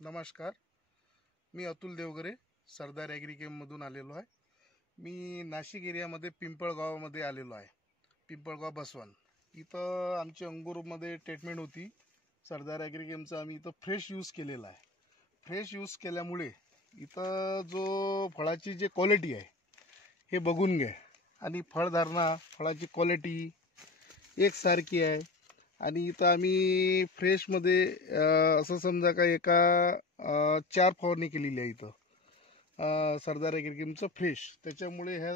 नमस्कार, मी अतुल देवगरे सरदार ॲग्रिकेममधून आलेलो आहे। मी नाशिक एरियामध्ये पिंपळगावमध्ये आलेलो आहे। पिंपळगाव बसवण इथं आमची अंगूरमध्ये ट्रीटमेंट होती। सरदार ॲग्रिकेमचा आम्ही इथं फ्रेश यूज केलेला आहे। फ्रेश यूज केल्यामुळे इथं जो फळाची जे क्वालिटी आहे हे बघून घ्या, आणि फळधारणा फळाची क्वालिटी एकसारखी आहे। आणि इथं आम्ही फ्रेशमध्ये असं समजा का एका 4 फवारणी केलेली आहे इथं सरदार ॲग्रिकेमचं फ्रेश। त्याच्यामुळे ह्या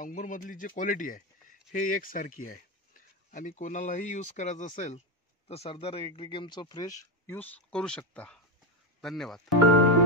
अंगूरमधली जी क्वालिटी आहे हे एकसारखी आहे, आणि कोणालाही यूज करायचं असेल तर सरदार ॲग्रिकेमचं फ्रेश यूज करू शकता। धन्यवाद।